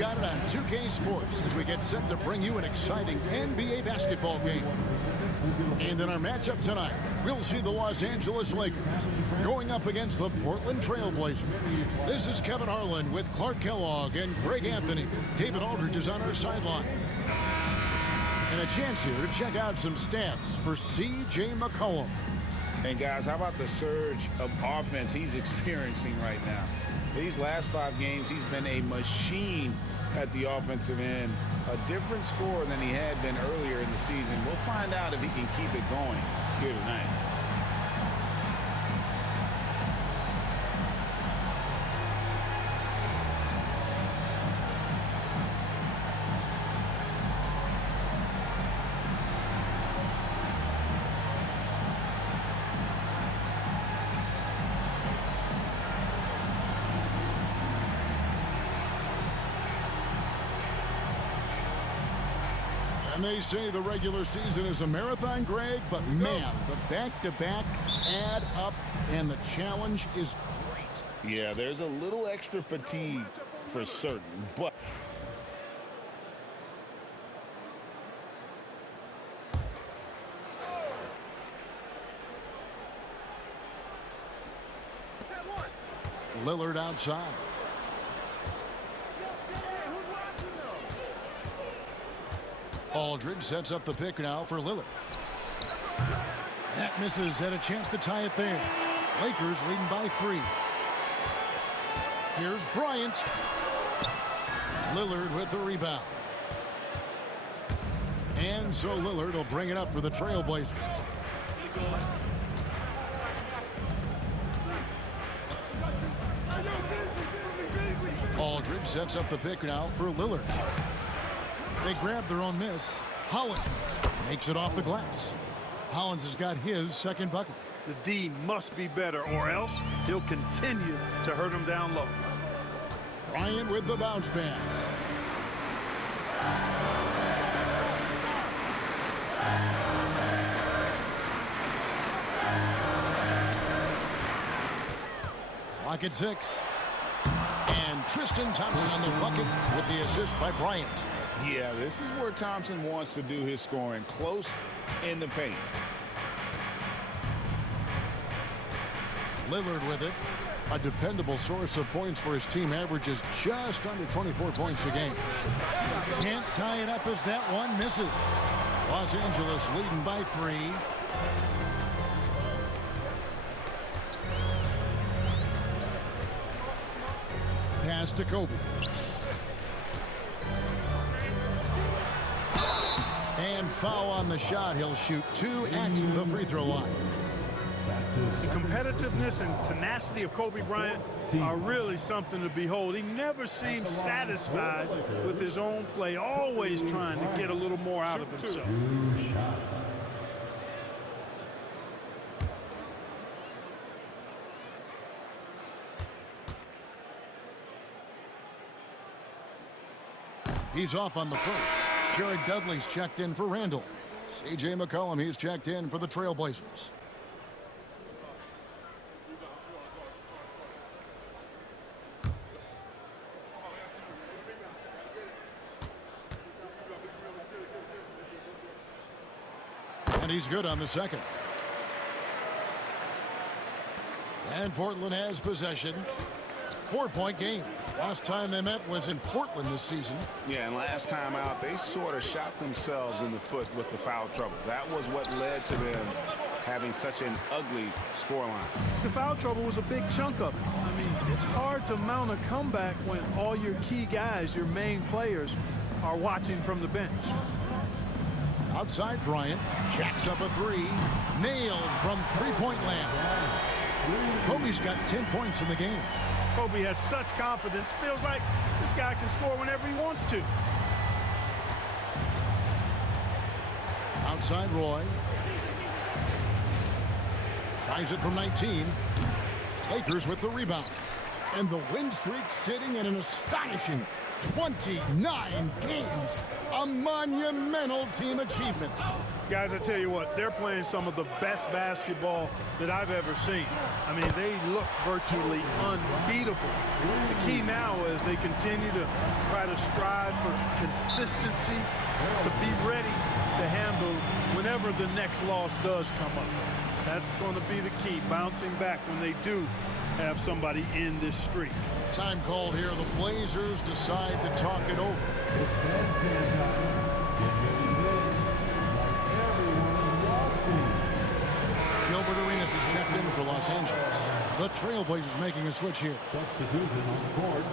got it on 2K Sports as we get set to bring you an exciting NBA basketball game. And in our matchup tonight, we'll see the Los Angeles Lakers going up against the Portland Trail Blazers. This is Kevin Harlan with Clark Kellogg and Greg Anthony. David Aldridge is on our sideline. And a chance here to check out some stats for C.J. McCollum. And guys, how about the surge of offense he's experiencing right now? These last 5 games, he's been a machine at the offensive end. A different scorer than he had been earlier in the season. We'll find out if he can keep it going here tonight. And they say the regular season is a marathon, Greg, but man, the back-to-back add up, and the challenge is great. Yeah, there's a little extra fatigue for certain, but... Lillard outside. Aldridge sets up the pick now for Lillard. That misses, had a chance to tie it there. Lakers leading by 3. Here's Bryant. Lillard with the rebound. And so Lillard will bring it up for the Trailblazers. Aldridge sets up the pick now for Lillard. They grab their own miss. Hollins makes it off the glass. Hollins has got his second bucket. The D must be better, or else he'll continue to hurt him down low. Bryant with the bounce pass. Clock at 6. And Tristan Thompson on the bucket with the assist by Bryant. Yeah, this is where Thompson wants to do his scoring, close in the paint. Lillard with it. A dependable source of points for his team, averages just under 24 points a game. Can't tie it up as that one misses. Los Angeles leading by 3. Pass to Kobe. And foul on the shot. He'll shoot 2 at the free throw line. The competitiveness and tenacity of Kobe Bryant are really something to behold. He never seems satisfied with his own play, always trying to get a little more out of himself. He's off on the first. Jared Dudley's checked in for Randall. C.J. McCollum, he's checked in for the Trailblazers. And he's good on the second. And Portland has possession. 4-point game. Last time they met was in Portland this season. Yeah, and last time out, they sort of shot themselves in the foot with the foul trouble. That was what led to them having such an ugly scoreline. The foul trouble was a big chunk of it. I mean, it's hard to mount a comeback when all your key guys, your main players, are watching from the bench. Outside Bryant, jacks up a 3. Nailed from three-point land. Kobe's got 10 points in the game. Kobe has such confidence. Feels like this guy can score whenever he wants to. Outside Roy. Tries it from 19. Lakers with the rebound. And the win streak sitting at an astonishing 29 games. A monumental team achievement. Guys, I tell you what, they're playing some of the best basketball that I've ever seen. I mean, they look virtually unbeatable. The key now is they continue to try to strive for consistency, to be ready to handle whenever the next loss does come up. That's going to be the key, bouncing back when they do have somebody in this streak. Time called here. The Blazers decide to talk it over. Gilbert Arenas is checked in for Los Angeles. The Trailblazers making a switch here. Substitution on the board.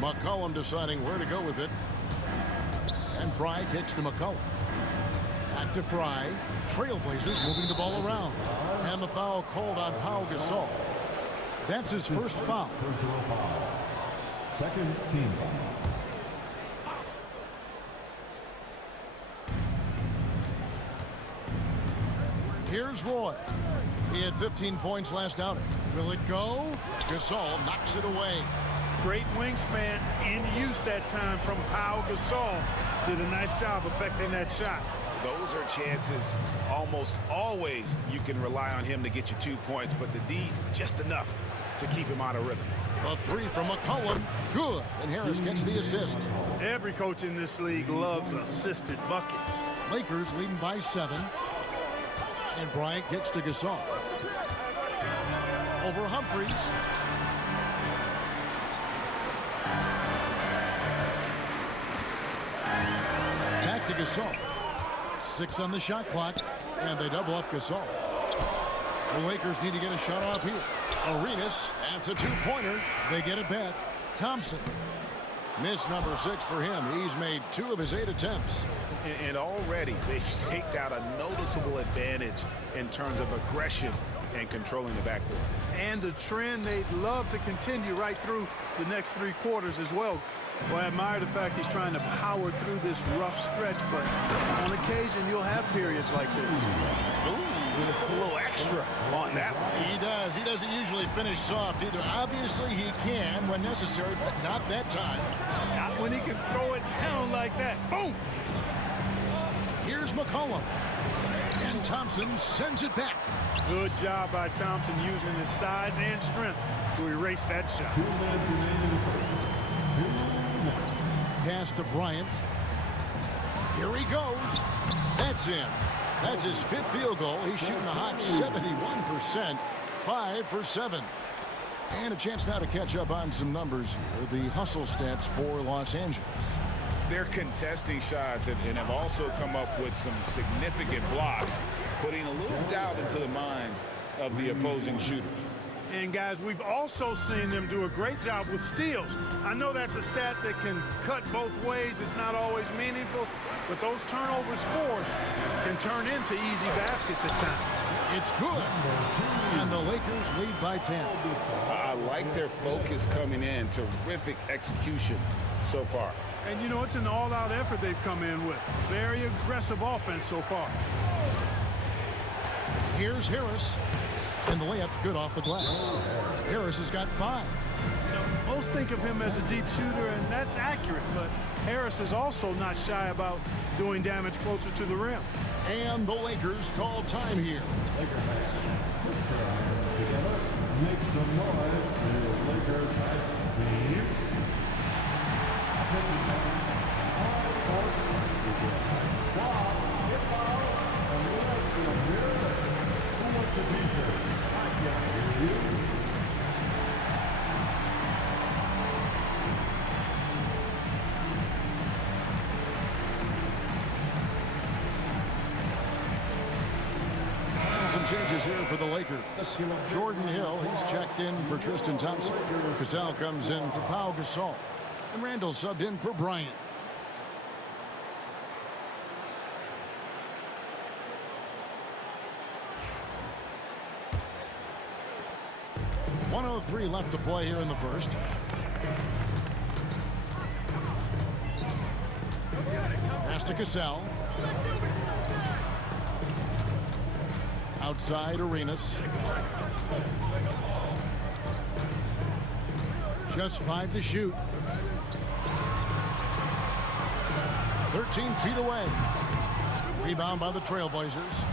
McCollum deciding where to go with it. And Fry kicks to McCollum. Back to Fry. Trailblazers moving the ball around. And the foul called on Pau Gasol. That's his first foul. Personal foul. Second team foul. Here's Roy. He had 15 points last outing. Will it go? Gasol knocks it away. Great wingspan in use that time from Pau Gasol. Did a nice job affecting that shot. Those are chances almost always you can rely on him to get you 2 points, but the D just enough to keep him out of rhythm. A three from McCollum. Good. And Harris gets the assist. Every coach in this league loves assisted buckets. Lakers leading by 7. And Bryant kicks to Gasol. Over Humphries. Back to Gasol. 6 on the shot clock, and they double up Gasol. The Lakers need to get a shot off here. Arenas, that's a two-pointer. They get it back. Thompson. Miss number 6 for him. He's made 2 of his 8 attempts. And already they've staked out a noticeable advantage in terms of aggression and controlling the backboard. And the trend they'd love to continue right through the next 3 quarters as well. Well, I admire the fact he's trying to power through this rough stretch, but on occasion you'll have periods like this. Ooh, a little extra on that one. He does. He doesn't usually finish soft either. Obviously he can when necessary, but not that time. Not when he can throw it down like that. Boom! Here's McCollum. And Thompson sends it back. Good job by Thompson using his size and strength to erase that shot. 2 minutes remaining in the first. 2 minutes. Pass to Bryant. Here he goes. That's in. That's his 5th field goal. He's shooting a hot 71%. 5 for 7. And a chance now to catch up on some numbers here. The hustle stats for Los Angeles. They're contesting shots and have also come up with some significant blocks, putting a little doubt into the minds of the opposing shooters. And guys, we've also seen them do a great job with steals. I know that's a stat that can cut both ways. It's not always meaningful, but those turnovers forced can turn into easy baskets at times. It's good. And the Lakers lead by 10. I like their focus coming in. Terrific execution so far. And, you know, it's an all-out effort they've come in with. Very aggressive offense so far. Here's Harris. And the layup's good off the glass. Harris has got 5. You know, most think of him as a deep shooter, and that's accurate, but Harris is also not shy about doing damage closer to the rim. And the Lakers call time here. Lakers fans, put your hands together. Make some noise for your Lakers team. Some changes here for the Lakers. Jordan Hill, he's checked in for Tristan Thompson. Cassell comes in for Pau Gasol. And Randall subbed in for Bryant. 1:03 left to play here in the first. Pass to Cassell. Outside Arenas. Just 5 to shoot. 13 feet away. Rebound by the Trailblazers.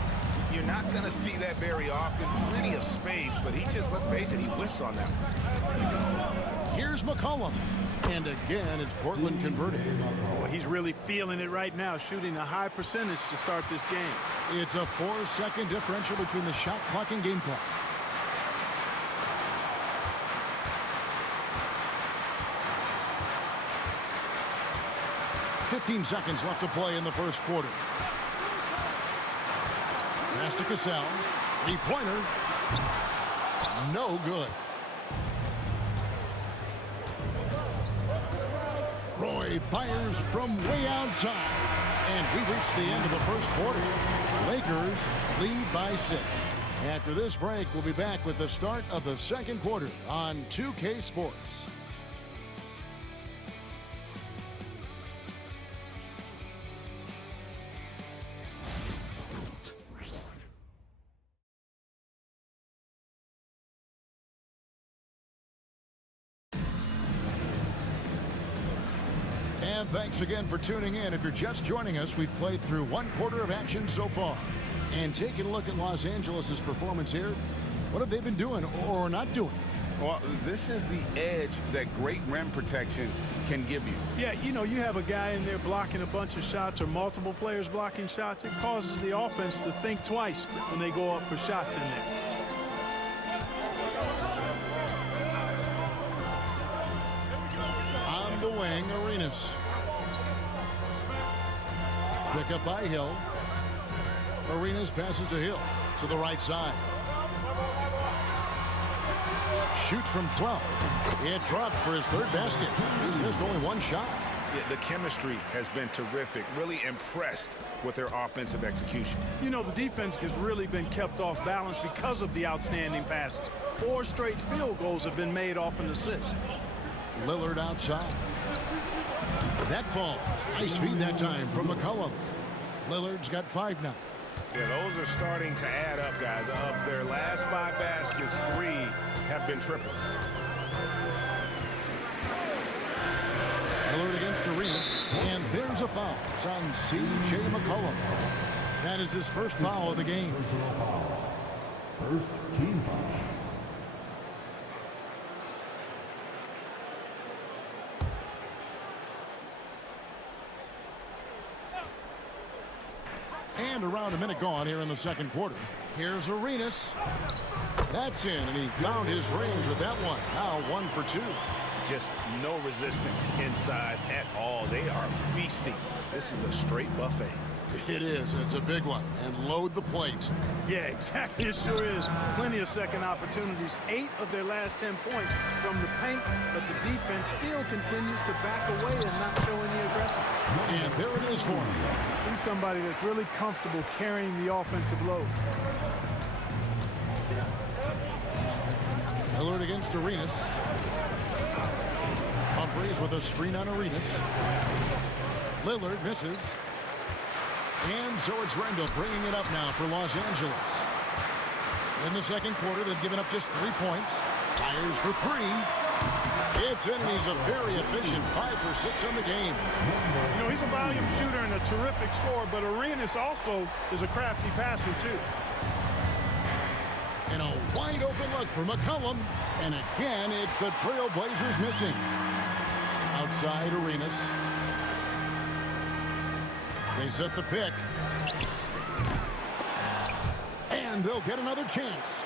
You're not going to see that very often. Plenty of space, but he just, let's face it, he whiffs on that one. Here's McCollum. And again, it's Portland converting. Well, he's really feeling it right now, shooting a high percentage to start this game. It's a 4-second differential between the shot clock and game clock. $15 seconds left to play in the first quarter. Pass to Cassell. Three-pointer. No good. Roy fires from way outside. And we reach the end of the first quarter. Lakers lead by 6. After this break, we'll be back with the start of the second quarter on 2K Sports. And thanks again for tuning in. If you're just joining us, we've played through one quarter of action so far. And taking a look at Los Angeles' performance here, what have they been doing or not doing? Well, this is the edge that great rim protection can give you. Yeah, you know, you have a guy in there blocking a bunch of shots or multiple players blocking shots. It causes the offense to think twice when they go up for shots in there. On the wing, Arenas. Pick up by Hill. Arenas passes to Hill to the right side. Shoots from 12. It drops for his third basket. He's missed only one shot. Yeah, the chemistry has been terrific. Really impressed with their offensive execution. You know, the defense has really been kept off balance because of the outstanding passes. 4 straight field goals have been made off an assist. Lillard outside. That falls. Nice feed that time from McCollum. Lillard's got 5 now. Yeah, those are starting to add up, guys. Of their last 5 baskets, 3 have been triple. Lillard against Arenas, and there's a foul. It's on C.J. McCollum. That is his first foul of the game. First team foul. And around a minute gone here in the second quarter. Here's Arenas. That's in, and he found his range with that one. Now 1 for 2. Just no resistance inside at all. They are feasting. This is a straight buffet. It is. It's a big one. And load the plate. Yeah, exactly. It sure is. Plenty of second opportunities. 8 of their last 10 points from the paint, but the defense still continues to back away and not show any aggression. And there it is for him. He's somebody that's really comfortable carrying the offensive load. Lillard against Arenas. Humphries with a screen on Arenas. Lillard misses. And so it's Rendell bringing it up now for Los Angeles. In the second quarter, they've given up just 3 points. Fires for 3. It's in, and he's a very efficient 5 for 6 on the game. You know, he's a volume shooter and a terrific scorer, but Arenas also is a crafty passer, too. And a wide open look for McCollum. And again, it's the Trailblazers missing. Outside Arenas. They set the pick. And they'll get another chance.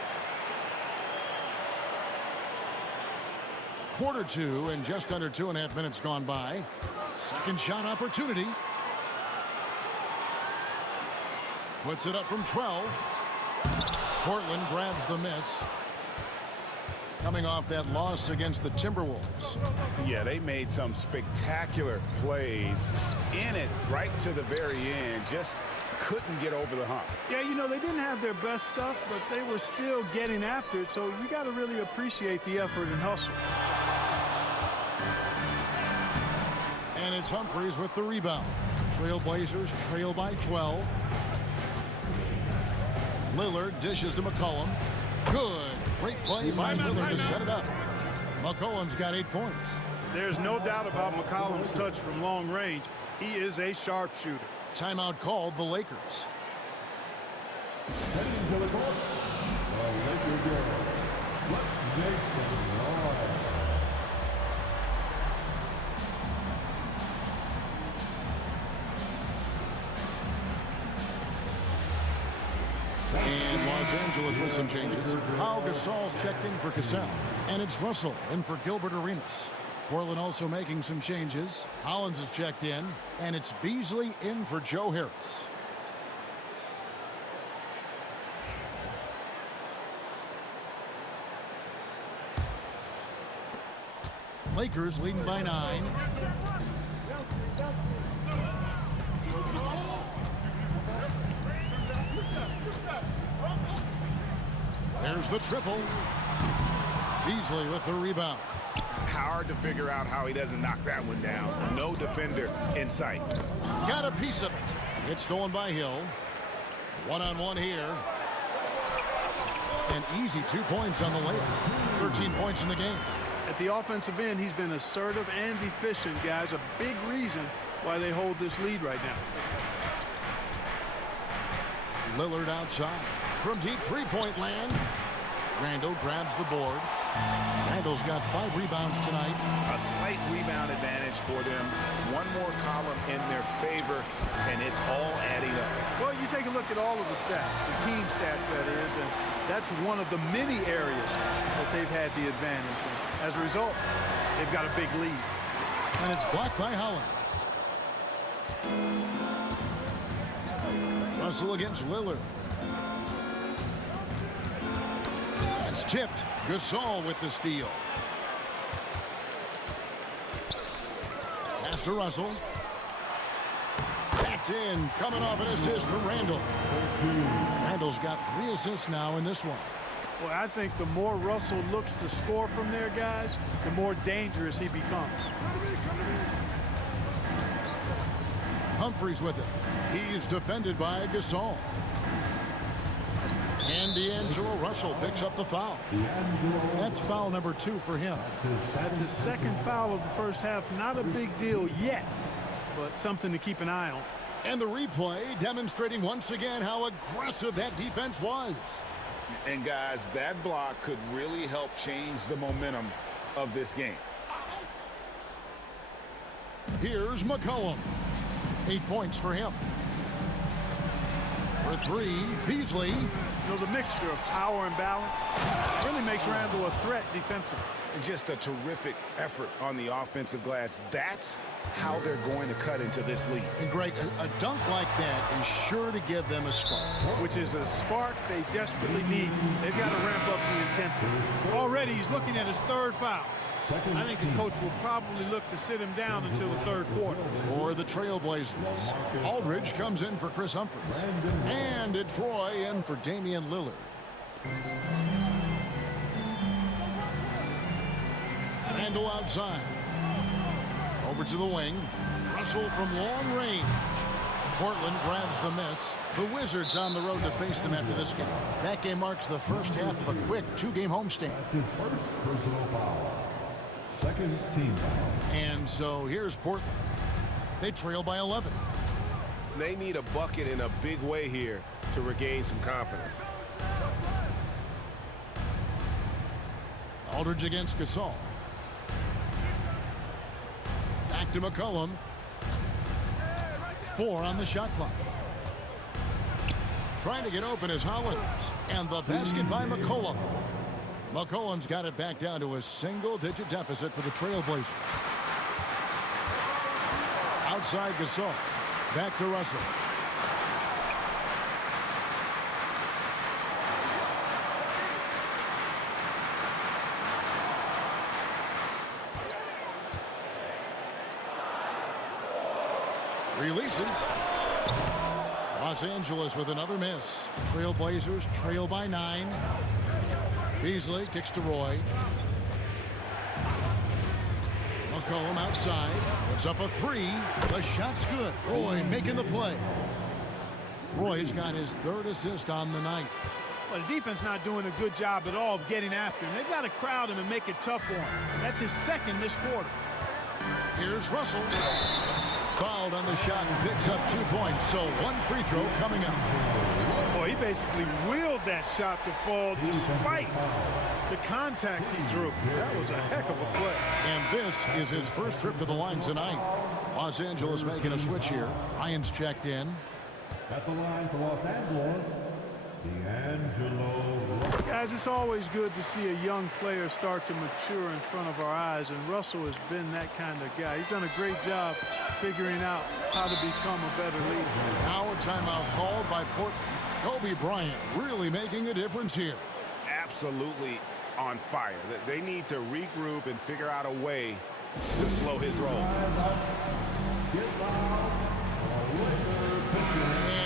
Quarter 2 and just under 2.5 minutes gone by. Second shot opportunity. Puts it up from 12. Portland grabs the miss. Coming off that loss against the Timberwolves. Yeah, they made some spectacular plays in it right to the very end. Just couldn't get over the hump. Yeah, you know, they didn't have their best stuff, but they were still getting after it, so you got to really appreciate the effort and hustle. And it's Humphries with the rebound. Trailblazers trail by 12. Lillard dishes to McCollum. Good. Great play by Lillard to set it up. McCollum's got 8 points. There's no doubt about McCollum's touch from long range. He is a sharpshooter. Timeout called the Lakers. Heading to the court, the Laker girl, Jason Roy. And Los Angeles with some changes. Pau Gasol's checked in for Cassell. And it's Russell in for Gilbert Arenas. Portland also making some changes. Hollins is checked in. And it's Beasley in for Joe Harris. Lakers leading by 9. There's the triple. Beasley with the rebound. Hard to figure out how he doesn't knock that one down. No defender in sight. Got a piece of it. It's stolen by Hill. One-on-one here. An easy 2 points on the layup. 13 points in the game. At the offensive end, he's been assertive and efficient, guys. A big reason why they hold this lead right now. Lillard outside. From deep three-point land. Randall grabs the board. Randall's got 5 rebounds tonight. A slight rebound advantage for them. One more column in their favor, and it's all adding up. Well, you take a look at all of the stats, the team stats, that is, and that's one of the many areas that they've had the advantage. And as a result, they've got a big lead. And it's blocked by Hollins. Russell against Lillard. It's tipped. Gasol with the steal. Pass to Russell. That's in. Coming off an assist from Randall. Randall's got 3 assists now in this one. Well, I think the more Russell looks to score from there, guys, the more dangerous he becomes. Humphries with it. He's defended by Gasol. And D'Angelo Russell picks up the foul. That's foul number 2 for him. That's his second foul of the first half. Not a big deal yet, but something to keep an eye on. And the replay demonstrating once again how aggressive that defense was. And guys, that block could really help change the momentum of this game. Here's McCollum. 8 points for him. For 3, Beasley. You know, the mixture of power and balance really makes Randall a threat defensively. Just a terrific effort on the offensive glass. That's how they're going to cut into this lead. And Greg, a dunk like that is sure to give them a spark. Which is a spark they desperately need. They've got to ramp up the intensity. Already he's looking at his 3rd foul. I think the coach will probably look to sit him down until the 3rd quarter. For the Trailblazers, Aldridge comes in for Chris Humphries. And it's Troy in for Damian Lillard. Randall outside. Over to the wing. Russell from long range. Portland grabs the miss. The Wizards on the road to face them after this game. That game marks the first half of a quick 2-game homestand. That's his first personal foul. Second team foul. And so here's Portland. They trail by 11. They need a bucket in a big way here to regain some confidence. Aldridge against Gasol. Back to McCollum. 4 on the shot clock. Trying to get open is Hollins. And the basket by McCollum. McCollum's got it back down to a single-digit deficit for the Trailblazers. Outside Gasol. Back to Russell. Releases. Los Angeles with another miss. Trailblazers trail by 9. Beasley kicks to Roy. McCollum outside. Puts up a 3. The shot's good. Roy making the play. Roy's got his 3rd assist on the night. Well, the defense not doing a good job at all of getting after him. They've got to crowd him and make it tough for him. That's his 2nd this quarter. Here's Russell. Fouled on the shot and picks up 2 points. So 1 free throw coming up. Boy, he basically willed that shot to fall despite the contact he drew. That was a heck of a play. And this is his first trip to the line tonight. Los Angeles making a switch here. Ryan's checked in. At the line for Los Angeles, D'Angelo. Guys, it's always good to see a young player start to mature in front of our eyes, and Russell has been that kind of guy. He's done a great job figuring out how to become a better leader. Now a timeout called by Portland. Kobe Bryant really making a difference here. Absolutely on fire. They need to regroup and figure out a way to slow his roll.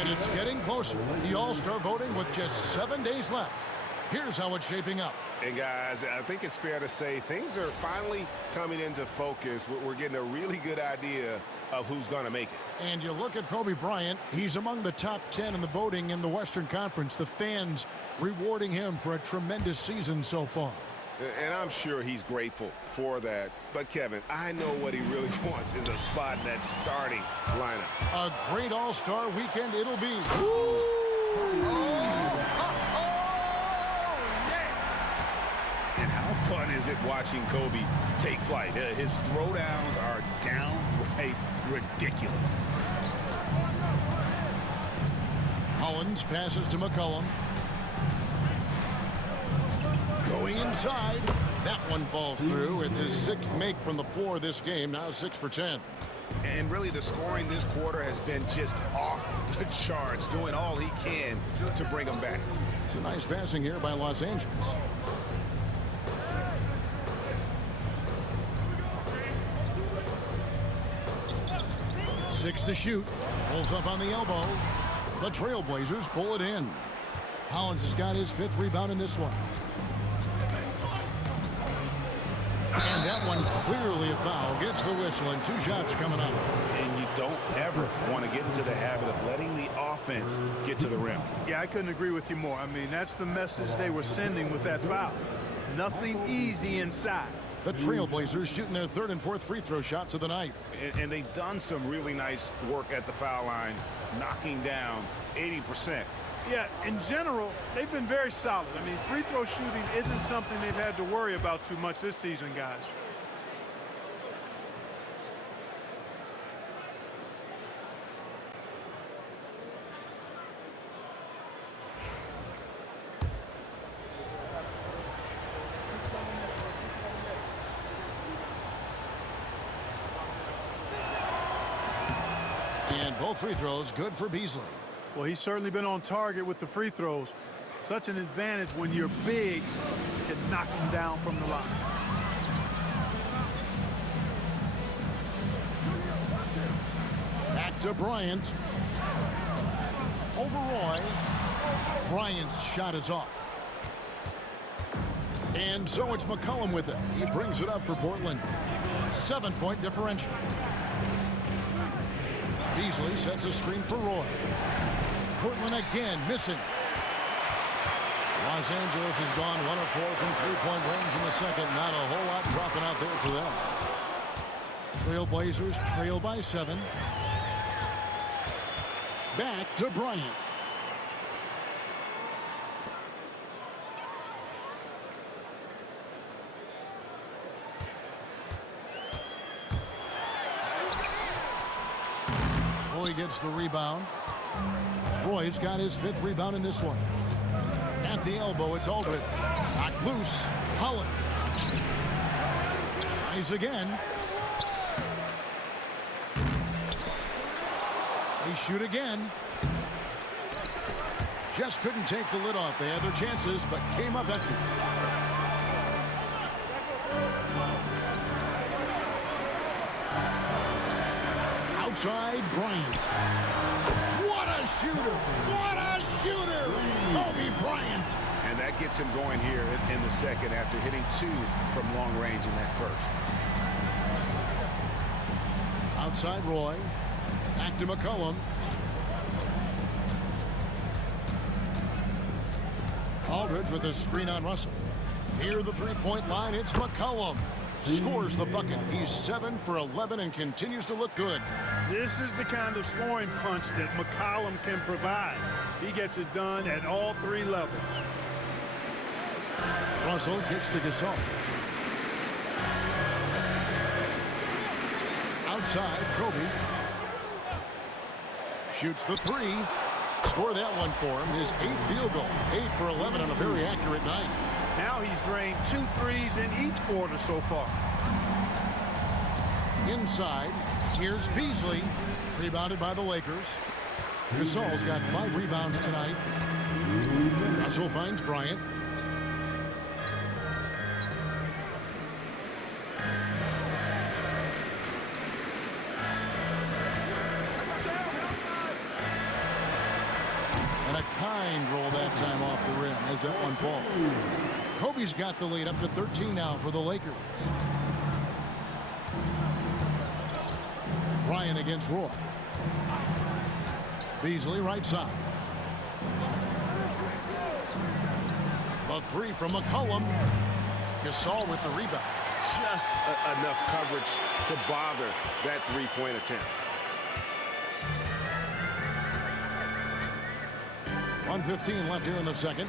And it's getting closer. The All-Star voting with just 7 days left. Here's how it's shaping up. And guys, I think it's fair to say things are finally coming into focus. We're getting a really good idea of who's going to make it. And you look at Kobe Bryant, he's among the top 10 in the voting in the Western Conference. The fans rewarding him for a tremendous season so far. And I'm sure he's grateful for that. But, Kevin, I know what he really wants is a spot in that starting lineup. A great All-Star weekend it'll be. And how fun is it watching Kobe take flight? His throwdowns are downright ridiculous. Hollins passes to McCollum. Going inside. That one falls through. It's his 6th make from the floor this game. Now 6 for 10. And really the scoring this quarter has been just off the charts, doing all he can to bring them back. It's a nice passing here by Los Angeles. Six to shoot. Pulls up on the elbow. The Trailblazers pull it in. Hollins has got his 5th rebound in this one. And that one clearly a foul. Gets the whistle and 2 shots coming up. And you don't ever want to get into the habit of letting the offense get to the rim. Yeah, I couldn't agree with you more. I mean, that's the message they were sending with that foul. Nothing easy inside. The Trailblazers shooting their 3rd and 4th free throw shots of the night. And they've done some really nice work at the foul line, knocking down 80%. Yeah, in general, they've been very solid. I mean, free throw shooting isn't something they've had to worry about too much this season, guys. And both free throws good for Beasley. Well, he's certainly been on target with the free throws. Such an advantage when your bigs can knock them down from the line. Back to Bryant. Over Roy. Bryant's shot is off. And so it's McCollum with it. He brings it up for Portland. 7-point differential. Beasley sets a screen for Roy. Portland again missing. Los Angeles has gone 1 of 4 from 3-point range in the second. Not a whole lot dropping out there for them. Trailblazers trail by 7. Back to Bryant. Roy gets the rebound. Roy's got his 5th rebound in this one. At the elbow, it's Aldridge. Knocked loose. Hollins. Tries again. They shoot again. Just couldn't take the lid off. They had their chances, but came up empty. Outside Bryant. What a a shooter! What a shooter! Kobe Bryant! And that gets him going here in the second after hitting 2 from long range in that first. Outside Roy. Back to McCollum. Aldridge with a screen on Russell. Near the three-point line, it's McCollum. Scores the bucket. He's 7 for 11 and continues to look good. This is the kind of scoring punch that McCollum can provide. He gets it done at all 3 levels. Russell kicks to Gasol. Outside, Kobe. Shoots the 3. Score that one for him. His 8th field goal. 8 for 11 on a very accurate night. Now he's drained 2 threes in each quarter so far. Inside, here's Beasley. Rebounded by the Lakers. Gasol's got 5 rebounds tonight. Russell finds Bryant. And a kind roll that time off the rim as that one falls. Kobe's got the lead up to 13 now for the Lakers. Bryant against Roy. Beasley right side. The 3 from McCollum. Gasol with the rebound. Just enough coverage to bother that 3-point attempt. 1:15 left here in the second.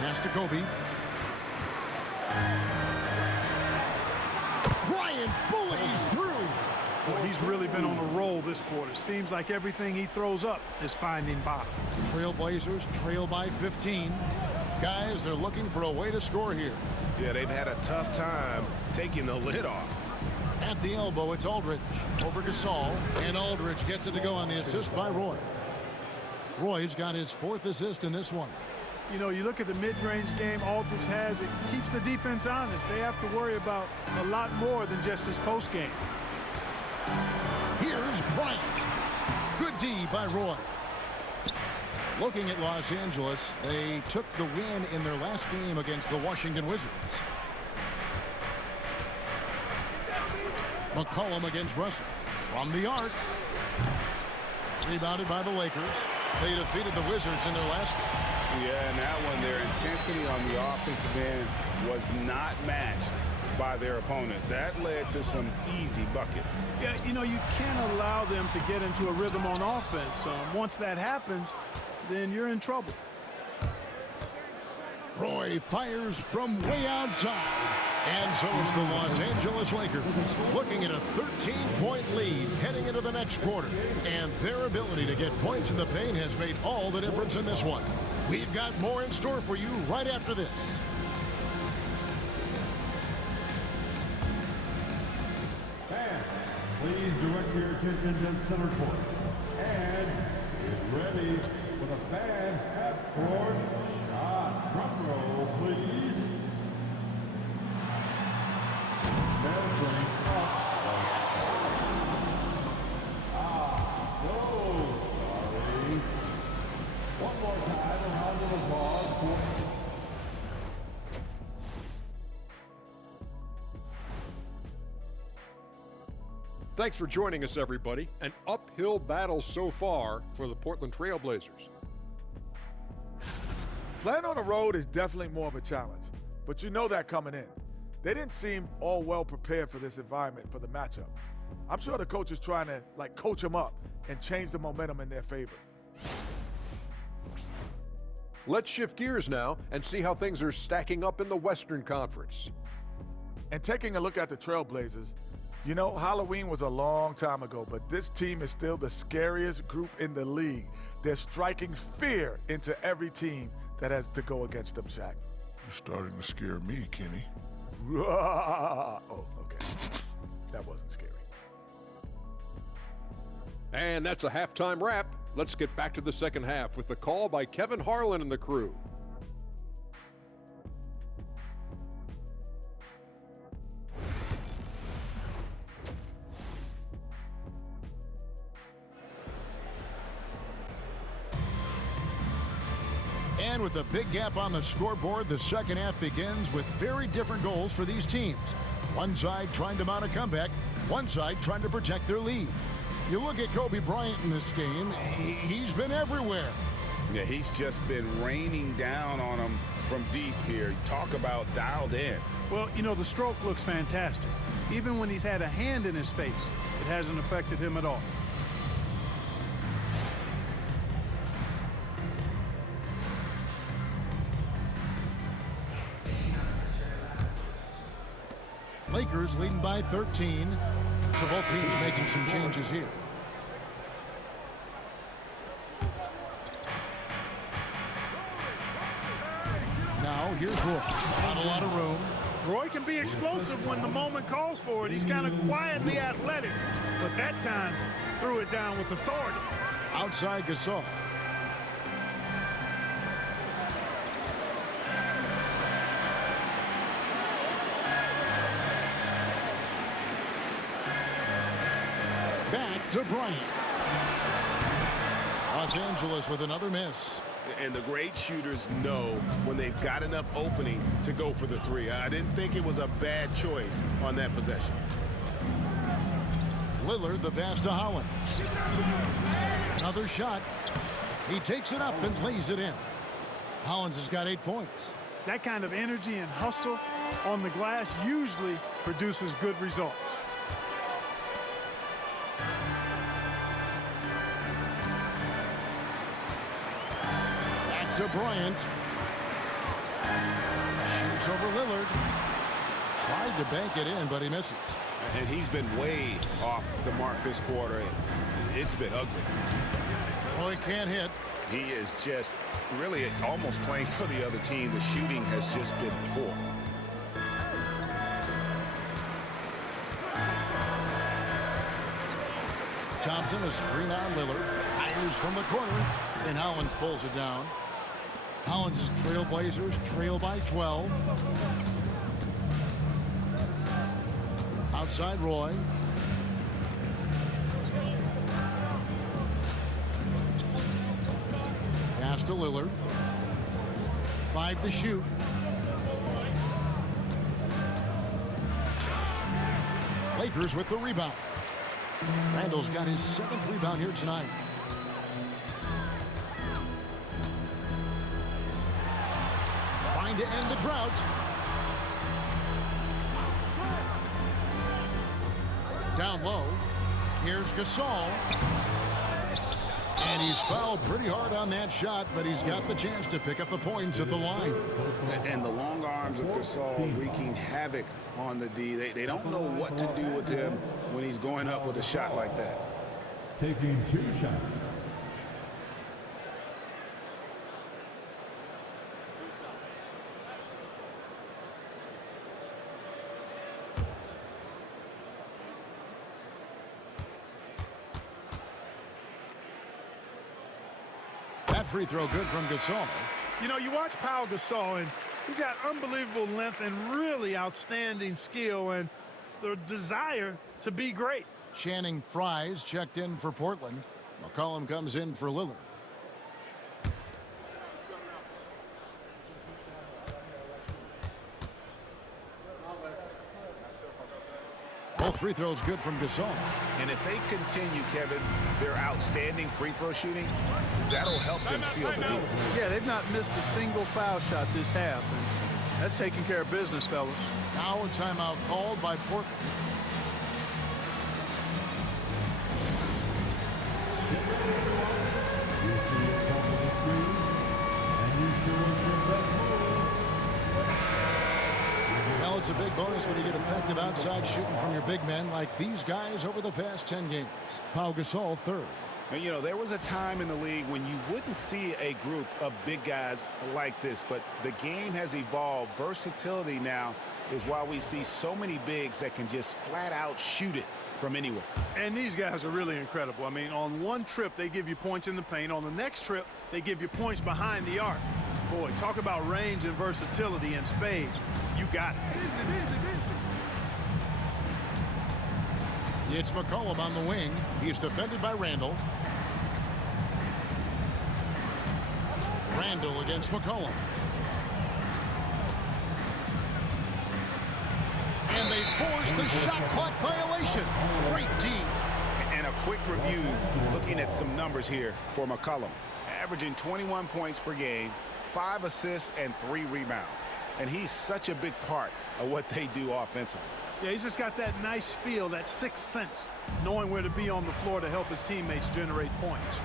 Pass to Kobe. Bryant bullies through. Boy, he's really been on a roll this quarter. Seems like everything he throws up is finding bottom. Trailblazers trail by 15. Guys, they're looking for a way to score here. Yeah, they've had a tough time taking the lid off. At the elbow, it's Aldridge. Over Gasol. And Aldridge gets it to go on the assist by Roy. Roy's got his 4th assist in this one. You know, you look at the mid-range game Aldridge has, it keeps the defense honest. They have to worry about a lot more than just his post game. Here's Bryant. Good D by Roy. Looking at Los Angeles, they took the win in their last game against the Washington Wizards. McCollum against Russell. From the arc. Rebounded by the Lakers. They defeated the Wizards in their last game. Yeah, and that one, their intensity on the offensive end was not matched by their opponent. That led to some easy buckets. Yeah, you know, you can't allow them to get into a rhythm on offense. Once that happens, then you're in trouble. Roy fires from way outside. And so it's the Los Angeles Lakers looking at a 13-point lead heading into the next quarter. And their ability to get points in the paint has made all the difference in this one. We've got more in store for you right after this. And please direct your attention to center court. And get ready for the fan half-court shot. Front row, please. Measuring up. So sorry. One more time, a round of applause for... Thanks for joining us, everybody. An uphill battle so far for the Portland Trail Blazers. Playing on the road is definitely more of a challenge, but you know that coming in. They didn't seem all well prepared for this environment for the matchup. I'm sure the coach is trying to coach them up and change the momentum in their favor. Let's shift gears now and see how things are stacking up in the Western Conference. And taking a look at the Trailblazers, you know, Halloween was a long time ago, but this team is still the scariest group in the league. They're striking fear into every team that has to go against them, Shaq. You're starting to scare me, Kenny. Oh, okay. That wasn't scary. And that's a halftime wrap. Let's get back to the second half with the call by Kevin Harlan and the crew. And with a big gap on the scoreboard, the second half begins with very different goals for these teams. One side trying to mount a comeback, one side trying to protect their lead. You look at Kobe Bryant in this game, he's been everywhere. Yeah, he's just been raining down on him from deep here. Talk about dialed in. Well, you know, the stroke looks fantastic. Even when he's had a hand in his face, it hasn't affected him at all. Lakers leading by 13. So both teams making some changes here. Now here's Roy. Not a lot of room. Roy can be explosive when the moment calls for it. He's kind of quietly athletic, but that time threw it down with authority. Outside Gasol. Back to Bryant. Los Angeles with another miss. And the great shooters know when they've got enough opening to go for the three. I didn't think it was a bad choice on that possession. Lillard the pass to Holland. Another shot. He takes it up and lays it in. Hollins has got 8 points. That kind of energy and hustle on the glass usually produces good results. To Bryant. Shoots over Lillard. Tried to bank it in, but he misses. And he's been way off the mark this quarter. It's been ugly. Well, he can't hit. He is just really almost playing for the other team. The shooting has just been poor. Thompson, a screen on Lillard. Fires from the corner. And Hollins pulls it down. Hollins' Trailblazers trail by 12. Outside Roy. Pass to Lillard. 5 to shoot. Lakers with the rebound. Randall's got his 7th rebound here tonight. Trying to end the drought. Down low. Here's Gasol. And he's fouled pretty hard on that shot, but he's got the chance to pick up the points at the line. And the long arms of Gasol wreaking havoc on the D. They don't know what to do with him when he's going up with a shot like that. Taking 2 shots. That free throw good from Gasol. You know, you watch Pau Gasol, and he's got unbelievable length and really outstanding skill and the desire to be great. Channing Frye's checked in for Portland. McCollum comes in for Lillard. Both free throws good from Gasol. And if they continue, Kevin, their outstanding free throw shooting, that'll help them seal the deal. Yeah, they've not missed a single foul shot this half, and that's taking care of business, fellas. Now a timeout called by Portland. Well, it's a big bonus when you get effective outside shooting from your big men like these guys over the past 10 games. Pau Gasol, 3rd. And, you know, there was a time in the league when you wouldn't see a group of big guys like this, but the game has evolved. Versatility now is why we see so many bigs that can just flat out shoot it from anywhere. And these guys are really incredible. I mean, on one trip, they give you points in the paint. On the next trip, they give you points behind the arc. Boy, talk about range and versatility in spades. You got it. It's McCollum on the wing. He's defended by Randall. Randall against McCollum. And they force the shot clock violation. Great D. And a quick review, looking at some numbers here for McCollum. Averaging 21 points per game, 5 assists, and 3 rebounds. And he's such a big part of what they do offensively. Yeah, he's just got that nice feel, that sixth sense, knowing where to be on the floor to help his teammates generate points.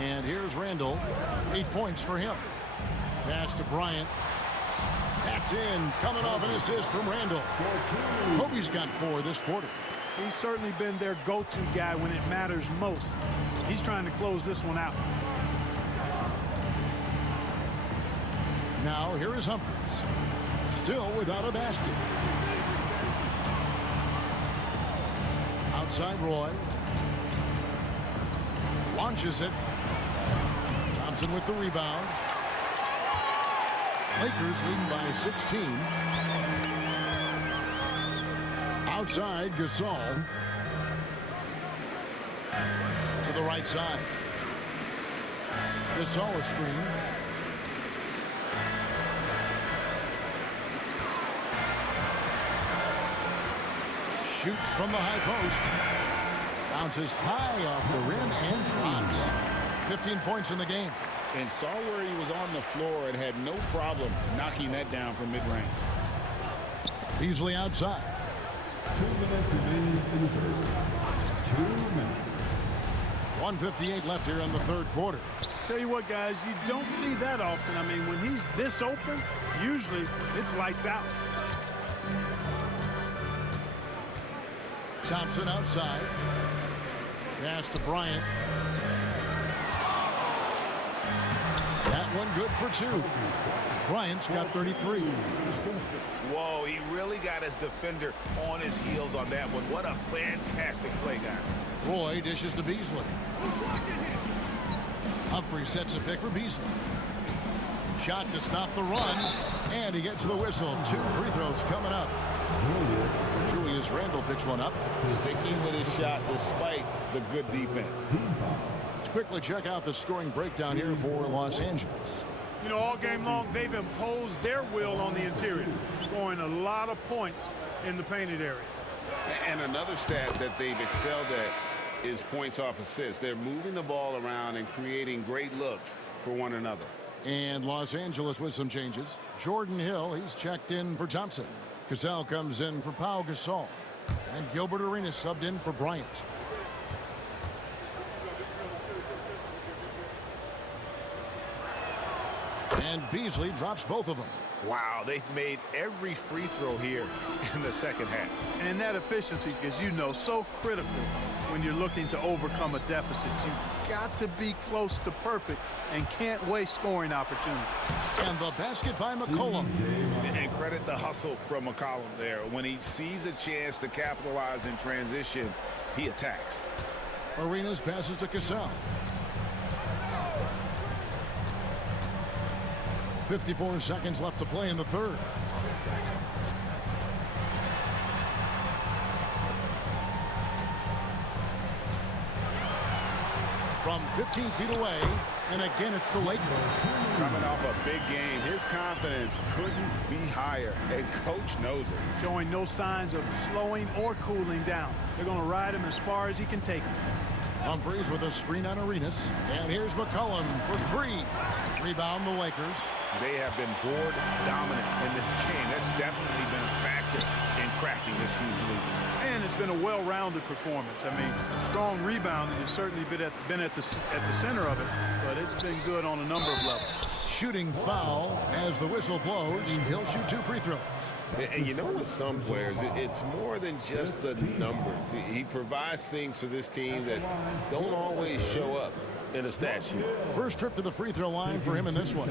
And here's Randall. 8 points for him. Pass to Bryant. That's in. Coming off an assist from Randall. Kobe's got 4 this quarter. He's certainly been their go-to guy when it matters most. He's trying to close this one out. Now here is Humphries. Still without a basket. Outside Roy. Launches it. Thompson with the rebound. Lakers leading by 16. Outside Gasol. To the right side. Gasol a screen. Shoots from the high post. Bounces high off the rim and drops. 15 points in the game. And saw where he was on the floor and had no problem knocking that down from mid-range. Beasley outside. 2 minutes remaining in the third. 2 minutes. 1:58 left here in the third quarter. Tell you what, guys, you don't see that often. I mean, when he's this open, usually it's lights out. Thompson outside. Pass to Bryant. That one good for 2. Bryant's got 33. Whoa, he really got his defender on his heels on that one. What a fantastic play, guys. Roy dishes to Beasley. Humphrey sets a pick for Beasley. Shot to stop the run, and he gets the whistle. 2 free throws coming up. Julius Randle picks one up. Sticking with his shot despite the good defense. Let's quickly check out the scoring breakdown here for Los Angeles. You know, all game long, they've imposed their will on the interior, scoring a lot of points in the painted area. And another stat that they've excelled at is points off assists. They're moving the ball around and creating great looks for one another. And Los Angeles with some changes. Jordan Hill, he's checked in for Thompson. Cassell comes in for Pau Gasol. And Gilbert Arenas subbed in for Bryant. And Beasley drops both of them. Wow, they've made every free throw here in the second half. And that efficiency, as you know, so critical when you're looking to overcome a deficit. You've got to be close to perfect and can't waste scoring opportunity. And the basket by McCollum. And credit the hustle from McCollum there. When he sees a chance to capitalize in transition, he attacks. Arenas passes to Cassell. 54 seconds left to play in the third. From 15 feet away, and again it's the Lakers. Coming off a big game, his confidence couldn't be higher, and coach knows it. Showing no signs of slowing or cooling down. They're going to ride him as far as he can take him. Humphries with a screen on Arenas. And here's McCollum for 3. Rebound the Lakers. They have been board dominant in this game. That's definitely been a factor in crafting this huge lead. And it's been a well-rounded performance. I mean, strong rebounding has certainly been at the center of it, but it's been good on a number of levels. Shooting foul as the whistle blows. He'll shoot 2 free throws. And you know, with some players, it's more than just the numbers. He provides things for this team that don't always show up in a stat sheet. First trip to the free throw line for him in this one.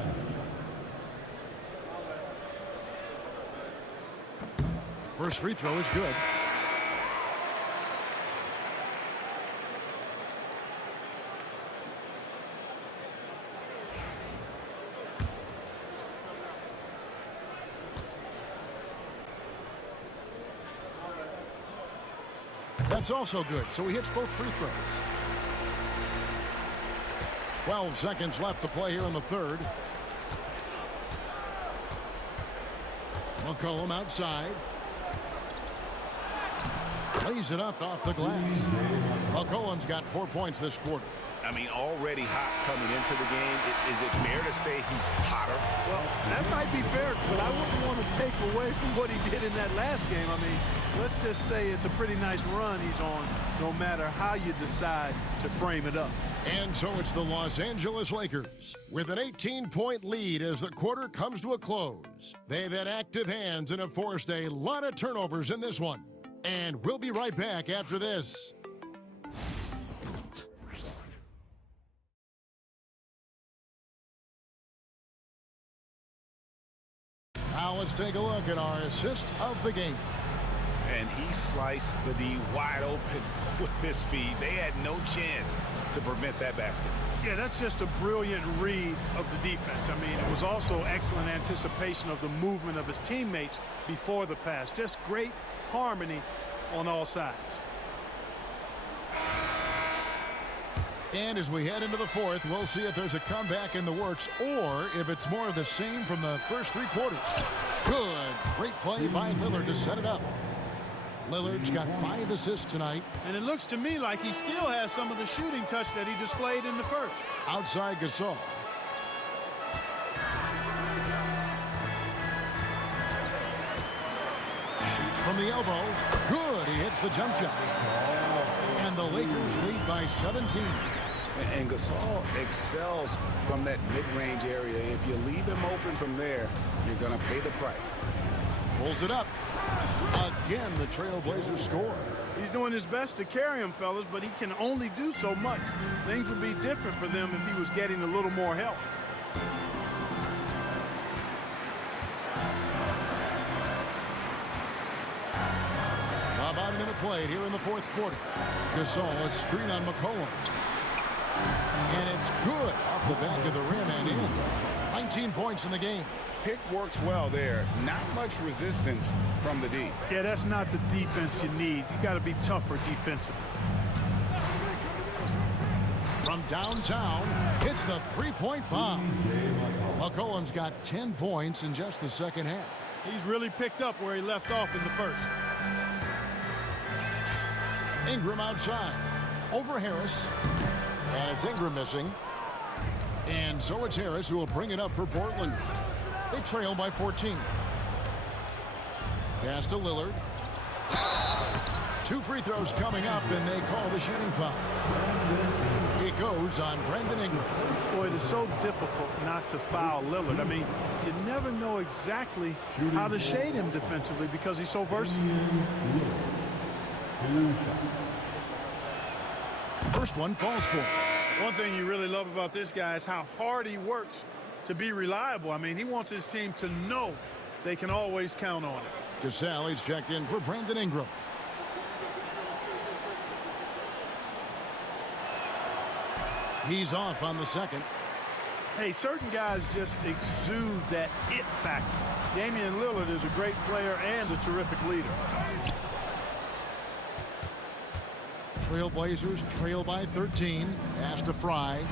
First free throw is good. That's also good, so he hits both free throws. 12 seconds left to play here in the third. McCollum outside. Lays it up off the glass. McCollum's got 4 points this quarter. I mean, already hot coming into the game. Is it fair to say he's hotter? Well, that might be fair, but I wouldn't want to take away from what he did in that last game. I mean, let's just say it's a pretty nice run he's on, no matter how you decide to frame it up. And so it's the Los Angeles Lakers with an 18-point lead as the quarter comes to a close. They've had active hands and have forced a lot of turnovers in this one. And we'll be right back after this. Now let's take a look at our assist of the game. And he sliced the D wide open with his feed. They had no chance to prevent that basket. Yeah, that's just a brilliant read of the defense. I mean, it was also excellent anticipation of the movement of his teammates before the pass. Just great harmony on all sides. And as we head into the fourth, we'll see if there's a comeback in the works or if it's more of the same from the first 3 quarters. Good. Great play by Lillard to set it up. Lillard's got 5 assists tonight. And it looks to me like he still has some of the shooting touch that he displayed in the first. Outside Gasol. Shoots from the elbow. Good. He hits the jump shot. And the Lakers lead by 17. And Gasol excels from that mid-range area. If you leave him open from there, you're going to pay the price. Pulls it up. Again, the Trailblazers score. He's doing his best to carry him, fellas, but he can only do so much. Things would be different for them if he was getting a little more help. About a minute played here in the fourth quarter. Gasol, a screen on McCollum. And it's good off the back of the rim and in. 19 points in the game. Pick works well there. Not much resistance from the D. Yeah, that's not the defense you need. You got to be tougher defensively. From downtown, it's the three-point bomb. McCollum's got 10 points in just the second half. He's really picked up where he left off in the first. Ingram outside. Over Harris. And it's Ingram missing. And so it's Harris who will bring it up for Portland. They trail by 14. Pass to Lillard. 2 free throws coming up, and they call the shooting foul. It goes on Brandon Ingram. Boy, it is so difficult not to foul Lillard. I mean, you never know exactly how to shade him defensively because he's so versatile. First one falls for him. One thing you really love about this guy is how hard he works to be reliable. I mean, he wants his team to know they can always count on it. Gasol is checked in for Brandon Ingram. He's off on the second. Hey, certain guys just exude that it factor. Damian Lillard is a great player and a terrific leader. Trailblazers trail by 13. Pass to Fry.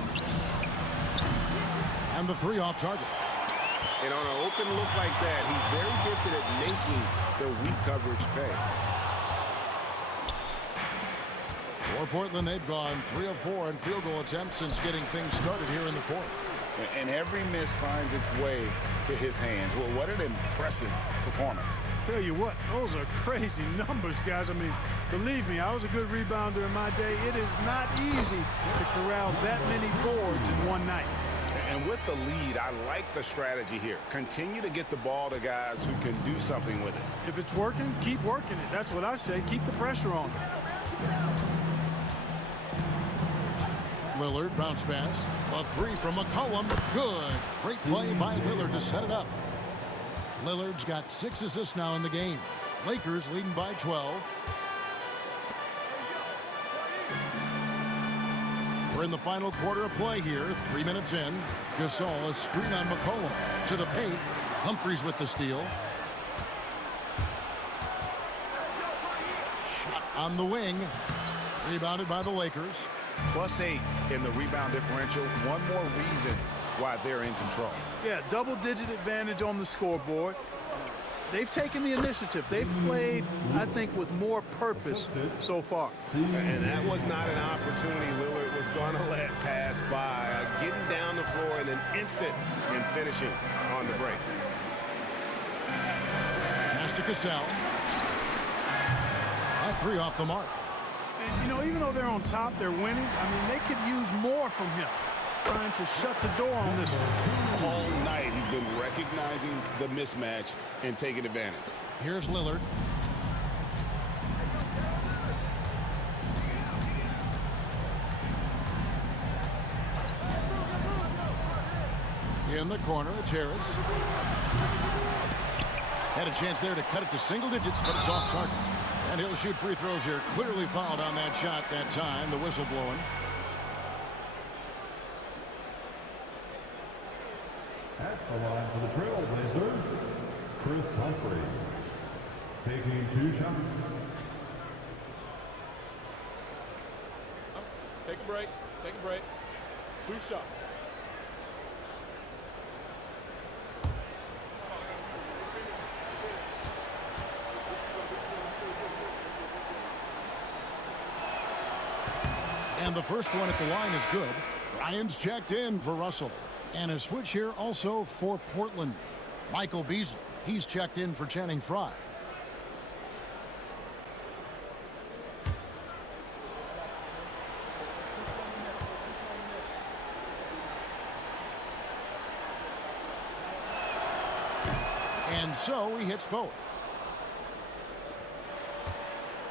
And the 3 off target. And on an open look like that, he's very gifted at making the weak coverage pay. For Portland, they've gone 3 of 4 in field goal attempts since getting things started here in the fourth. And every miss finds its way to his hands. Well, what an impressive performance. Tell you what, those are crazy numbers, guys. I mean, believe me, I was a good rebounder in my day. It is not easy to corral that many boards in one night. And with the lead, I like the strategy here. Continue to get the ball to guys who can do something with it. If it's working, keep working it. That's what I say. Keep the pressure on. Lillard, bounce pass. A 3 from McCollum. Good. Great play by Lillard to set it up. Lillard's got 6 assists now in the game. Lakers leading by 12. We're in the final quarter of play here. 3 minutes in. Gasol, a screen on McCollum. To the paint. Humphries with the steal. Shot on the wing. Rebounded by the Lakers. +8 in the rebound differential. One more reason why they're in control. Yeah, double-digit advantage on the scoreboard. They've taken the initiative. They've played, I think, with more purpose so far. And that was not an opportunity Lillard was going to let pass by. Getting down the floor in an instant and finishing on the break. Pass to Cassell. A 3 off the mark. And, you know, even though they're on top, they're winning. I mean, they could use more from him, trying to shut the door on this one. All night he's been recognizing the mismatch and taking advantage. Here's Lillard. In the corner, it's Harris. Had a chance there to cut it to single digits, but it's off target. And he'll shoot free throws here. Clearly fouled on that shot that time. The whistle blowing. At the line for the Trailblazers, Chris Humphrey, taking 2 shots. Take a break. Take a break. 2 shots. And the first one at the line is good. Ryan's checked in for Russell. And a switch here also for Portland. Michael Beasley, he's checked in for Channing Frye. And so he hits both.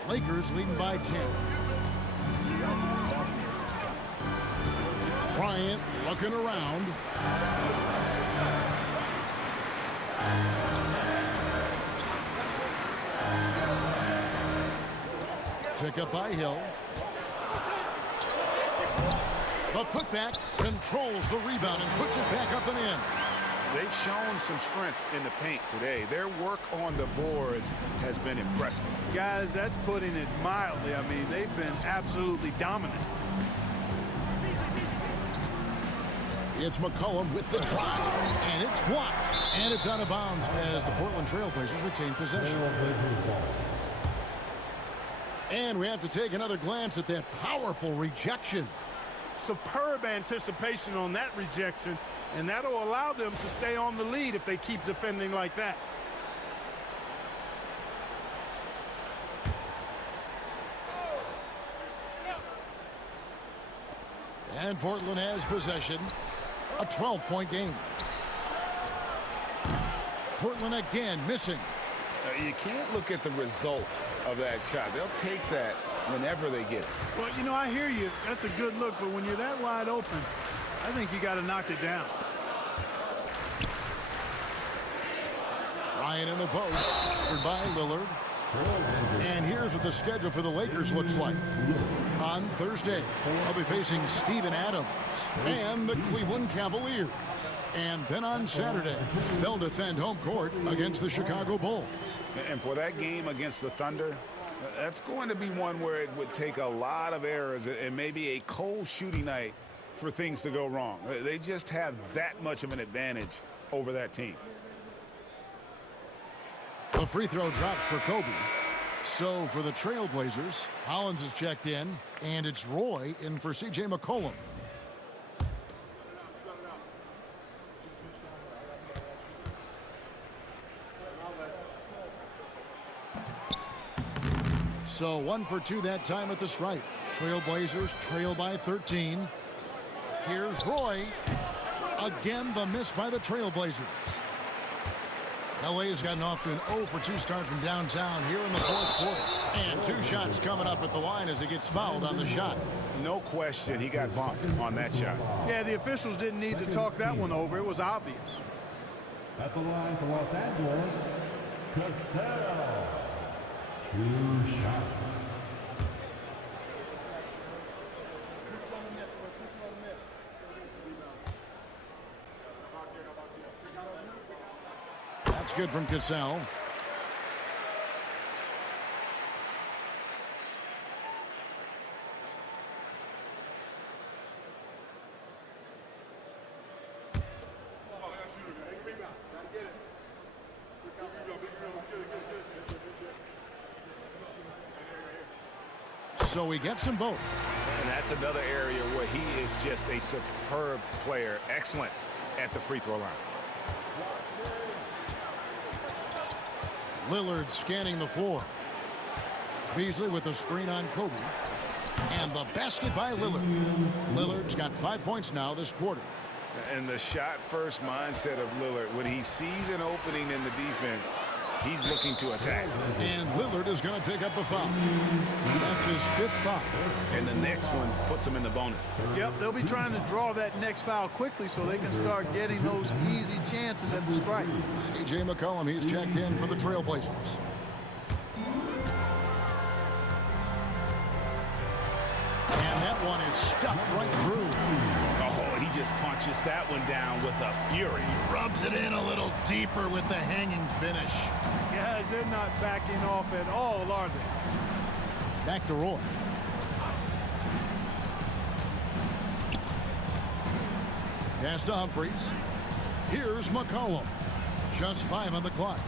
Lakers leading by 10. Bryant looking around. Pick up by Hill. The putback controls the rebound and puts it back up and in. They've shown some strength in the paint today. Their work on the boards has been impressive. Guys, that's putting it mildly. I mean, they've been absolutely dominant. It's McCollum with the drive, and it's blocked. And it's out of bounds as the Portland Trailblazers retain possession. And we have to take another glance at that powerful rejection. Superb anticipation on that rejection, and that'll allow them to stay on the lead if they keep defending like that. And Portland has possession. A 12-point game. Portland again missing. You can't look at the result of that shot. They'll take that whenever they get it. Well, you know, I hear you. That's a good look, but when you're that wide open, I think you got to knock it down. Ryan in the post, covered by Lillard. And here's what the schedule for the Lakers looks like. On Thursday, they'll be facing Steven Adams and the Cleveland Cavaliers. And then on Saturday, they'll defend home court against the Chicago Bulls. And for that game against the Thunder, that's going to be one where it would take a lot of errors and maybe a cold shooting night for things to go wrong. They just have that much of an advantage over that team. The free throw drops for Kobe. So for the Trailblazers, Hollins is checked in, and it's Roy in for C.J. McCollum. So 1 for 2 that time at the stripe. Trailblazers trail by 13. Here's Roy. Again, the miss by the Trailblazers. LA has gotten off to an 0 for 2 start from downtown here in the fourth quarter. And 2 shots coming up at the line as he gets fouled on the shot. No question he got bumped on that shot. Yeah, the officials didn't need to talk that one over. It was obvious. At the line for Los Angeles, Cassell. 2 shots. That's good from Cassell. So he gets them both. And that's another area where he is just a superb player. Excellent at the free throw line. Lillard scanning the floor. Beasley with the screen on Kobe. And the basket by Lillard. Lillard's got 5 points now this quarter. And the shot-first mindset of Lillard, when he sees an opening in the defense, he's looking to attack. And Lillard is going to pick up a foul. That's his 5th foul. And the next one puts him in the bonus. Yep, they'll be trying to draw that next foul quickly so they can start getting those easy chances at the strike. C.J. McCollum, he's checked in for the Trailblazers. And that one is stuffed right through. Oh, he just punches that one down with a fury. Rubs it in a little deeper with the hanging finish. Guys, they're not backing off at all, are they? Back to Roy. Pass to Humphries. Here's McCollum. Just 5 on the clock.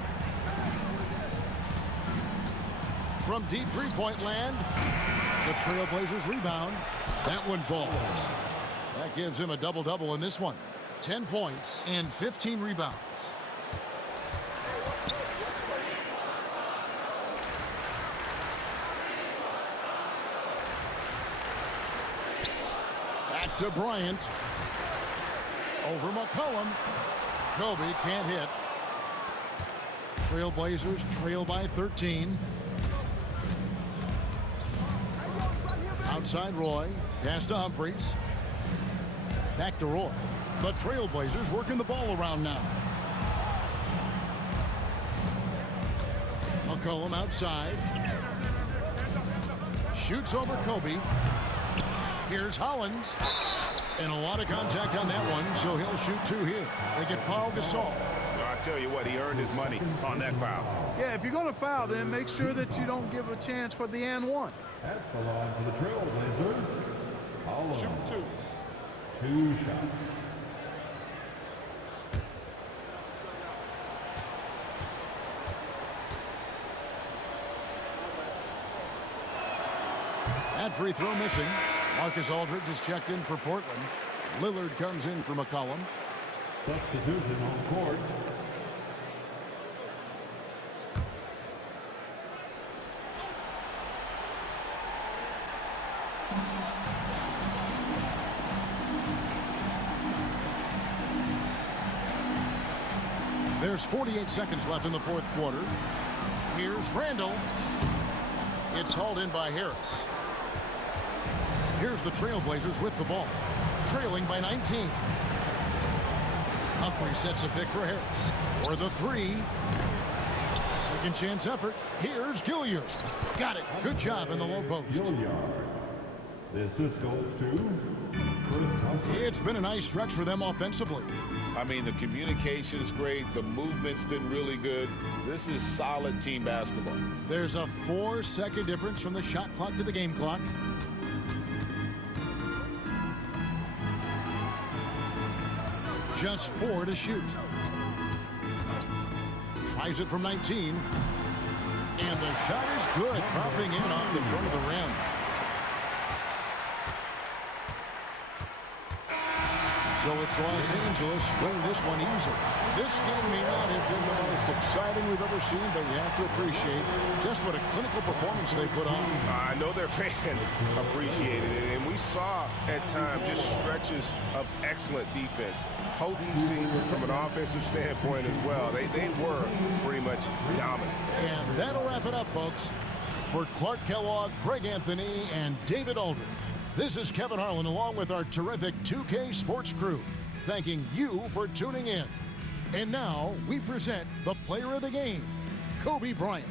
From deep three-point land, the Trailblazers rebound. That one falls. That gives him a double-double in this one. 10 points and 15 rebounds. Back to Bryant. Over McCollum. Kobe can't hit. Trailblazers trail by 13. Outside Roy. Pass to Humphries. Back to Roy. The Trailblazers working the ball around now. McCollum outside. Shoots over Kobe. Here's Hollins. And a lot of contact on that one, so he'll shoot 2 here. They get Paul Gasol. I tell you what, he earned his money on that foul. Yeah, if you're going to foul, then make sure that you don't give a chance for the and one. At the line for the Trailblazers, Hollins. Shoot 2. 2 shots. That free throw missing. Marcus Aldridge is checked in for Portland. Lillard comes in for McCollum. Substitution on court. There's 48 seconds left in the 4th quarter. Here's Randall. It's hauled in by Harris. Here's the Trailblazers with the ball, trailing by 19. Humphrey sets a pick for Harris. For the 3. Second chance effort. Here's Gilliard. Got it. Good job in the low post. Gilliard. The assist goes to Chris Humphrey. It's been a nice stretch for them offensively. I mean, the communication's great. The movement's been really good. This is solid team basketball. There's a 4-second difference from the shot clock to the game clock. Just 4 to shoot. Tries it from 19. And the shot is good, dropping in off the front of the rim. So it's Los Angeles winning this one easily. This game may not have been the most exciting we've ever seen, but you have to appreciate just what a clinical performance they put on. I know their fans appreciated it, and we saw at times just stretches of excellent defense. Potency from an offensive standpoint as well. They were pretty much dominant. And that'll wrap it up, folks. For Clark Kellogg, Greg Anthony, and David Aldridge, this is Kevin Harlan along with our terrific 2K Sports crew, thanking you for tuning in. And now we present the player of the game, Kobe Bryant.